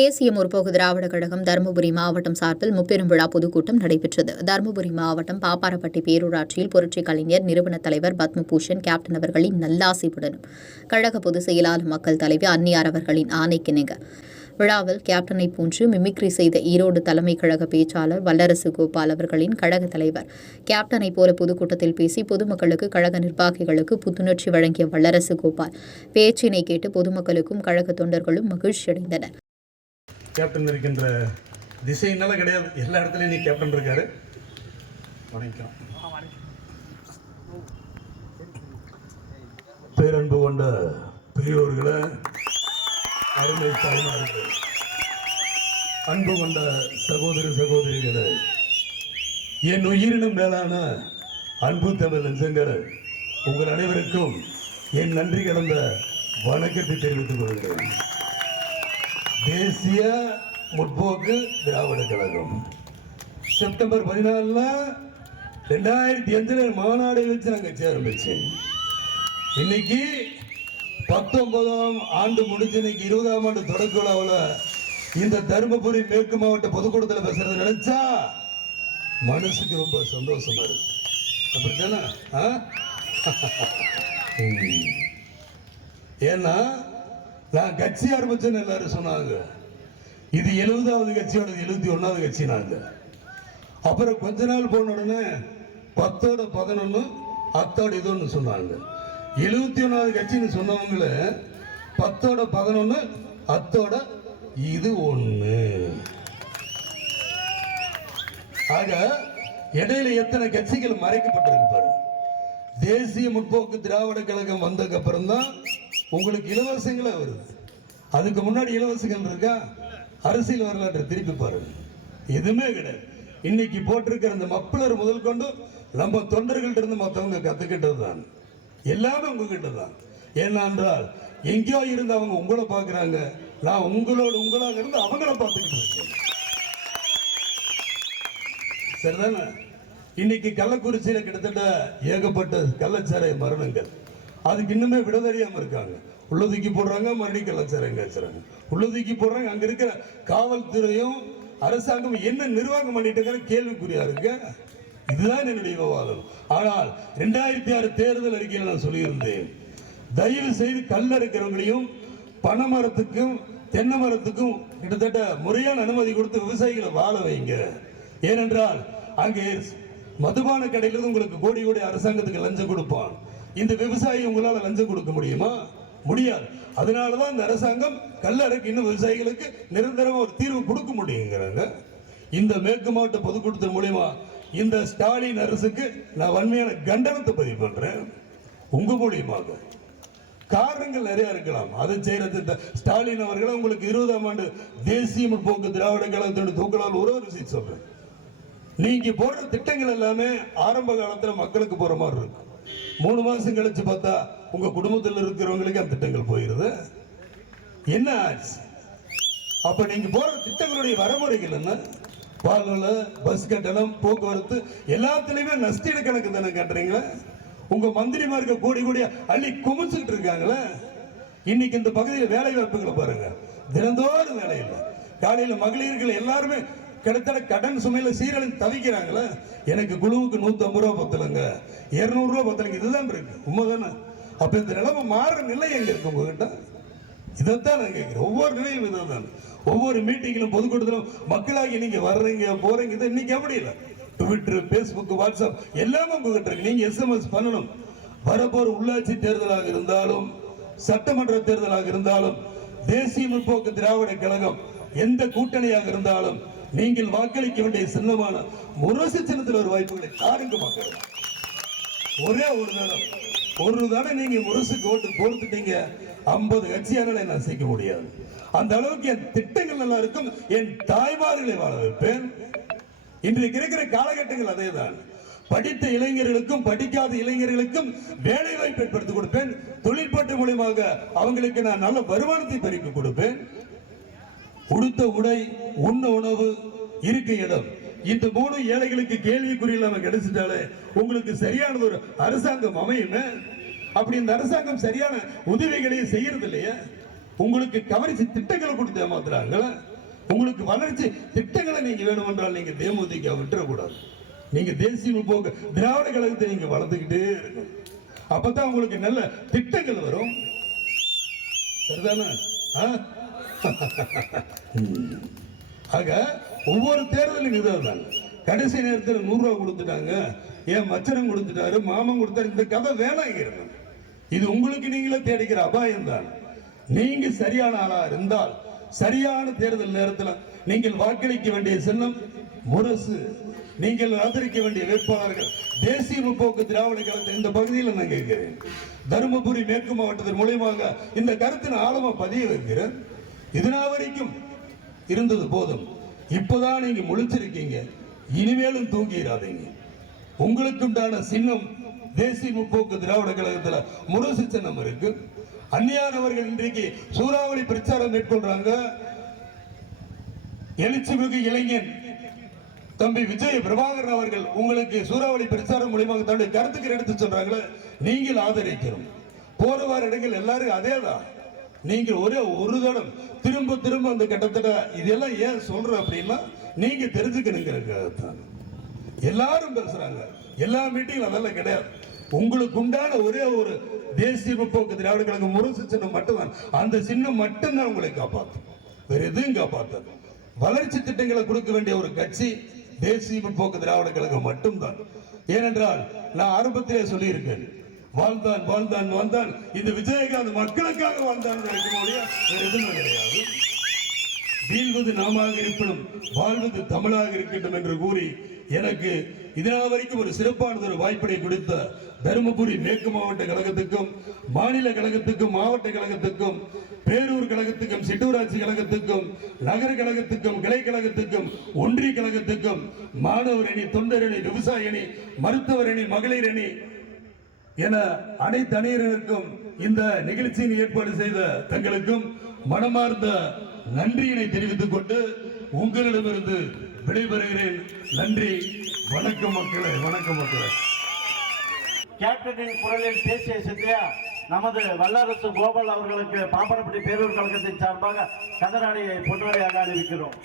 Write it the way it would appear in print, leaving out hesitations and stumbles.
தேசிய முற்போக்கு திராவிட கழகம் தருமபுரி மாவட்டம் சார்பில் முப்பெரும் விழா பொதுக்கூட்டம் நடைபெற்றது. தருமபுரி மாவட்டம் பாப்பாரப்பட்டி பேரூராட்சியில் புரட்சிக் கலைஞர் நிறுவன தலைவர் பத்மபூஷன் கேப்டன் அவர்களின் நல்லாசியுடனும் கழக பொதுச் செயலாளர் மக்கள் தலைவி அன்னியார் அவர்களின் ஆணைக்கிணங்க விழாவில் கேப்டனை போன்று மிமிக்ரி செய்த ஈரோடு தலைமை கழக பேச்சாளர் வல்லரசு கோபால் அவர்களின் கழக தலைவர் கேப்டனை போல பொதுக்கூட்டத்தில் பேசி பொதுமக்களுக்கு கழக நிர்வாகிகளுக்கு புத்துணர்ச்சி வழங்கிய வல்லரசு கோபால் பேச்சினை கேட்டு பொதுமக்களுக்கும் கழக தொண்டர்களும் மகிழ்ச்சியடைந்தனர். கேப்டன் இருக்கின்ற திசையினால கிடையாது, எல்லா இடத்துலையும் நீ கேப்டன் இருக்காரு. வணக்கம். பேரன்பு கொண்ட பெரியோர்களை, அருமை தாய்மார்களே, அன்பு கொண்ட சகோதர சகோதரிகளை, என் உயிரினும் மேலான அன்பு தமிழ் நெஞ்சங்கள், உங்கள் அனைவருக்கும் என் நன்றி கலந்த வணக்கத்தை தெரிவித்துக் கொள்கிறேன். தேசிய முற்போக்கு திராவிட கழகம் செப்டம்பர் 14 2005 மாநாடு வச்சு நாங்கள் கட்சி ஆரம்பிச்சேன். இன்னைக்கு 19ஆம் ஆண்டு முடிஞ்சு இன்னைக்கு 20ஆம் ஆண்டு தொடக்க விழாவில் இந்த தருமபுரி மேற்கு மாவட்ட பொதுக்கூட்டத்தில் பேசுறது நினைச்சா மனசுக்கு ரொம்ப சந்தோஷமா இருக்கு. அப்படித்தானே? ஏன்னா நான் கட்சி ஆரம்பிச்சேன்னு எல்லாரும் சொன்னாங்க. இது 70வது கட்சியோட 71வது கட்சி நாங்க. அப்புறம் கொஞ்ச நாள் போன உடனே 10ஓட 11 அத்தோட இது ஒன்று சொன்னாங்க. 71வது கட்சின்னு சொன்னவங்கள 10ஓட 11 அத்தோட இது ஒண்ணு. ஆக இடையில எத்தனை கட்சிகள் மறைக்கப்பட்டிருக்கு பாருங்க. தேசிய முற்போக்கு திராவிட கழகம் வந்ததுக்கு அப்புறம் தான் உங்களுக்கு இலவசங்களே வருது. அதுக்கு முன்னாடி இலவசங்கள் இருக்கா? அரசியல் வரலாற்றை திருப்பி பாருங்க, எதுவுமே கிடையாது. இன்னைக்கு போட்டிருக்கிற இந்த மப்ளர் முதல் கொண்டு நம்ம தொண்டர்கள்ட்ட இருந்து மற்றவங்க கத்துக்கிட்டது தான், எல்லாமே உங்ககிட்ட தான். ஏனென்றால் எங்கேயோ இருந்து அவங்க உங்களை பார்க்குறாங்க, நான் உங்களாக இருந்து அவங்கள பார்த்துக்கிட்டு இருக்கேன். சரிதானே? இன்னைக்கு கள்ளக்குறிச்சியில் கிட்டத்தட்ட ஏகப்பட்ட கள்ளச்சாராய மரணங்கள், அதுக்கு இன்னுமே விடதறியாம இருக்காங்க. உள்ளதுக்கி போடுறாங்க, மறுபடியும் கள்ளச்சாராயம் காய்ச்சறாங்க, உள்ளதுக்கி போடுறாங்க. அங்க இருக்கிற காவல்துறையும் அரசாங்கம் என்ன நிர்வாகம் பண்ணிட்டு இருக்காங்க கேள்விக்குறியா இருக்கு. இதுதான் என்னுடைய விவாதம். ஆனால் 2006 தேர்தல் அறிக்கையில் நான் சொல்லியிருந்தேன், தயவு செய்து கல்ல இருக்கிறவங்களையும் பனை மரத்துக்கும் தென்னை மரத்துக்கும் கிட்டத்தட்ட முறையான அனுமதி கொடுத்து விவசாயிகளை வாழ வைங்க. ஏனென்றால் அங்கே மதுபான கடையிலிருந்து உங்களுக்கு கோடி கோடி அரசாங்கத்துக்கு லஞ்சம் கொடுப்பான். இந்த விவசாயி உங்களால் லஞ்சம் கொடுக்க முடியுமா? முடியாது. அதனாலதான் இந்த அரசாங்கம் கல்லறைக்கு இன்னும் விவசாயிகளுக்கு நிரந்தரமா ஒரு தீர்வு கொடுக்க முடியுங்கிறாங்க. இந்த மேற்கு மாவட்ட பொதுக்கூட்டத்தின் மூலியமா இந்த ஸ்டாலின் அரசுக்கு நான் வன்மையான கண்டனத்தை பதிவு பண்றேன். உங்க மூலியமாக காரணங்கள் நிறைய இருக்கலாம். அதை செய்யறது ஸ்டாலின் அவர்களை உங்களுக்கு 20ஆம் ஆண்டு தேசிய முற்போக்கு திராவிட கழகத்தோட தூக்கலால் ஒரு விஷயம் சொல்றேன். நீங்க போடுற திட்டங்கள் எல்லாமே ஆரம்ப காலத்துல மக்களுக்கு போற மாதிரி இருக்கும். 3 மாசம் கழிச்சு பார்த்தா உங்க குடும்பத்தில் இருக்கிறவங்களுக்கு அந்த திட்டங்கள் போயிருது. என்ன ஆச்சு? அப்ப நீங்க போற திட்டங்களுடைய வரமுறைகள் என்ன? பால்வள, பஸ் கட்டணம், போக்குவரத்து எல்லாத்துலயுமே நஷ்டீட கணக்கு தானே கட்டுறீங்களா? உங்க மந்திரிமார்க்க கோடி கோடியா அள்ளி குமிச்சுட்டு இருக்காங்களே. இன்னைக்கு இந்த பகுதியில் வேலை வாய்ப்புகளை பாருங்க, தினந்தோறும் வேலை இல்லை. காலையில மகளிர்கள் எல்லாருமே கிட்டத்தட்ட கடன் சுமையில சீரழிந்து தவிக்கிறாங்களே. எனக்கு குழுவுக்கு 150 ரூபா பத்தலங்க, 200 ரூபா பத்தலங்க, இதுதான் இருக்கு. உண்மைதானே? அப்ப இந்த நிலைமை மாறுற நிலை எங்க இருக்கு உங்ககிட்ட? இதைத்தான் நான் கேட்கிறேன். ஒவ்வொரு நிலையும் இதுதான். ஒவ்வொரு மீட்டிங்கிலும் பொதுக்கூட்டத்திலும் மக்களாகி நீங்க வர்றீங்க போறீங்க. இது இன்னைக்கு எப்படி இல்லை? ட்விட்டர், பேஸ்புக், வாட்ஸ்அப் எல்லாமே உங்ககிட்ட இருக்கு. நீங்க SMS பண்ணணும். வரப்போற உள்ளாட்சி தேர்தலாக இருந்தாலும் சட்டமன்ற தேர்தலாக இருந்தாலும் தேசிய முற்போக்கு திராவிட கழகம் எந்த கூட்டணியாக இருந்தாலும் நீங்கள் வாக்களிக்க வேண்டிய சின்னமான முரசு சின்னத்தில் ஒரு வாய்ப்புகளை தாருங்க மக்கள். ஒரே ஒரு தடவை நீங்க முரசுக்கு ஓட்டு போட்டுட்டீங்க, 50 கட்சியால நான் செய்ய முடியாது. அந்த அளவுக்கு என் திட்டங்கள் நல்லா இருக்கும். என் தாய்மார்களை வாழ வைப்பேன். இன்றைக்கு இருக்கிற காலகட்டங்கள் அதேதான். படித்த இளைஞர்களுக்கும் படிக்காத இளைஞர்களுக்கும் வேலை வாய்ப்பு ஏற்படுத்தி கொடுப்பேன். தொழிற்பட்டு மூலமாக அவங்களுக்கு நான் நல்ல வருமானத்தை பெருக்கி கொடுப்பேன். உடுத்த உடை, உண்ண உணவு, இருக்க இடம், இந்த 3 ஏழைகளுக்கு கேள்விக்குறி இல்லாம கிடைச்சிட்டாலே உங்களுக்கு சரியான ஒரு அரசாங்கம் அமையுமே. அப்படி இந்த அரசாங்கம் சரியான உதவிகளை செய்யறது இல்லையா? உங்களுக்கு கவனிச்சு திட்டங்களை கொடுத்து ஏமாத்துறாங்களா? உங்களுக்கு வளர்ச்சி திட்டங்களை நீங்க வேணுமென்றால் நீங்க தேமுதிக விட்டுறக்கூடாது. நீங்க தேசிய முற்போக்கு திராவிட கழகத்தை நீங்க வளர்த்துக்கிட்டே இருக்கணும். அப்பதான் உங்களுக்கு நல்ல திட்டங்கள் வரும். சரிதானே? ஆக ஒவ்வொரு தேர்தலும் இதுதான். கடைசி நேரத்தில் 100 ரூபா கொடுத்துட்டாங்க, ஏன் மச்சனம் கொடுத்துட்டாரு, மாமன் கொடுத்தாரு, இந்த கதை வேணாங்கிறது. இது உங்களுக்கு நீங்களே தேடிக்கிற அபாயம் தான். நீங்க சரியான ஆளா இருந்தால் சரியான தேர்தல் நேரத்தில் நீங்கள் வாக்களிக்க வேண்டிய சின்னம் முரசு. நீங்கள் ஆதரிக்க வேண்டிய வேட்பாளர்கள் தேசிய முற்போக்கு திராவிட கழகத்தை இந்த பகுதியில் நான் கேட்கிறேன். தருமபுரி மேற்கு மாவட்டத்தின் மூலமாக இந்த கருத்தின் ஆழமா பதிய வைக்கிறேன். இதனால் வரைக்கும் இருந்தது போதும். இப்பதான் நீங்க முழிச்சிருக்கீங்க, இனிமேலும் தூங்கிடாதீங்க. உங்களுக்கு உண்டான சின்னம் தேசிய முற்போக்கு திராவிட கழகத்தில் முரசு சின்னம் இருக்கு. அந்நியானவர்கள் இன்றைக்கு சூறாவளி பிரச்சாரம் மேற்கொள்றாங்க. எழுச்சிமிகு இளைஞன் தம்பி விஜய் பிரபாகரன் அவர்கள் உங்களுக்கு சூறாவளி பிரச்சாரம் மூலமாக தன்னுடைய கருத்துக்கள் எடுத்து சொல்றாங்களே, நீங்கள் ஆதரிக்கிறோம். போற வார இடங்கள் எல்லாரும் அதே தான். நீங்கள் ஒரே ஒரு தடம் திரும்ப திரும்ப அந்த கட்டத்தட்ட இதெல்லாம் ஏன் சொல்ற அப்படின்னா நீங்க தெரிஞ்சுக்கணுங்கிறதுக்காகத்தான் எல்லாரும் பேசுறாங்க. எல்லா மீட்டிங் அதெல்லாம் கிடையாது. உங்களுக்கு உண்டான ஒரே ஒரு தேசிய முற்போக்கு திராவிட கழகம் முரசு சின்னம் மட்டும்தான். அந்த சின்னம் மட்டும்தான் உங்களை காப்பாற்றும், வேற எதுவும் காப்பாற்றாது. வளர்ச்சி திட்டங்களை கொடுக்க வேண்டிய ஒரு கட்சி தேசிய முற்போக்கு திராவிட கழகம் மட்டும்தான். ஏனென்றால் நான் ஆரம்பத்திலே சொல்லியிருக்கேன், வாழ்ந்தான் வாழ்ந்தான் வாழ்ந்தான், இந்த விஜயகாந்த் மக்களுக்காக வாழ்ந்தான் எதுவும் கிடையாது. வீழ்வது நாமாக இருப்பினும் வாழ்வது தமிழாக இருக்கட்டும் என்று கூறி எனக்கு இதனால் வரைக்கும் ஒரு சிறப்பானது ஒரு வாய்ப்பினை கொடுத்த தருமபுரி மேற்கு மாவட்ட கழகத்துக்கும், மாநில கழகத்துக்கும், மாவட்ட கழகத்துக்கும், பேரூர் கழகத்துக்கும், சிட்டூராட்சி கழகத்துக்கும், நகர கழகத்துக்கும், கிளை கழகத்துக்கும், ஒன்றிய கழகத்துக்கும், மாணவர் அணி, தொண்டர் அணி, விவசாய அணி, மருத்துவர் அணி, மகளிர் அணி என அனைத்து அணியினருக்கும் இந்த நிகழ்ச்சியின் ஏற்பாடு செய்த தங்களுக்கும் மனமார்ந்த நன்றியினை தெரிவித்துக் கொண்டு உங்களிடமிருந்து விடைபெறுகிறேன். நன்றி, வணக்கம் மக்களே, வணக்கம் மக்களே. கேப்டனின் குரலில் பேசிய சித்தியா நமது வல்லரசு கோபால் அவர்களுக்கு பாப்பரப்பட்டி பேரூர் கழகத்தின் சார்பாக கதராடியை பொன்வரையாக அறிவிக்கிறோம்.